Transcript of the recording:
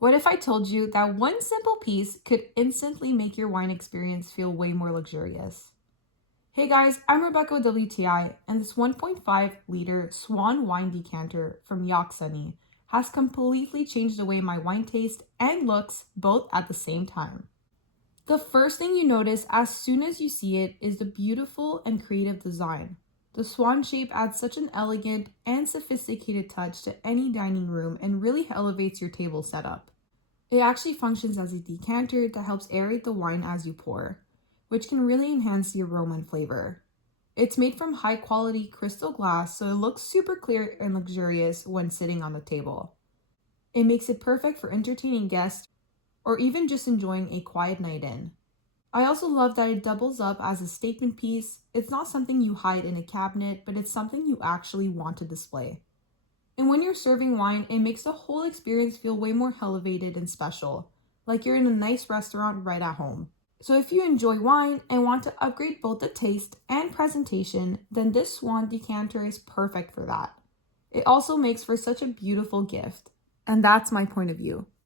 What if I told you that one simple piece could instantly make your wine experience feel way more luxurious? Hey guys, I'm Rebecca with WTI, and this 1.5-liter Swan wine decanter from YOXSUNY has completely changed the way my wine tastes and looks both at the same time. The first thing you notice as soon as you see it is the beautiful and creative design. The swan shape adds such an elegant and sophisticated touch to any dining room and really elevates your table setup. It actually functions as a decanter that helps aerate the wine as you pour, which can really enhance the aroma and flavor. It's made from high quality crystal glass, so it looks super clear and luxurious when sitting on the table. It makes it perfect for entertaining guests or even just enjoying a quiet night in. I also love that it doubles up as a statement piece. It's not something you hide in a cabinet, but it's something you actually want to display. And when you're serving wine, it makes the whole experience feel way more elevated and special, like you're in a nice restaurant right at home. So if you enjoy wine and want to upgrade both the taste and presentation, then this Swan decanter is perfect for that. It also makes for such a beautiful gift. And that's my point of view.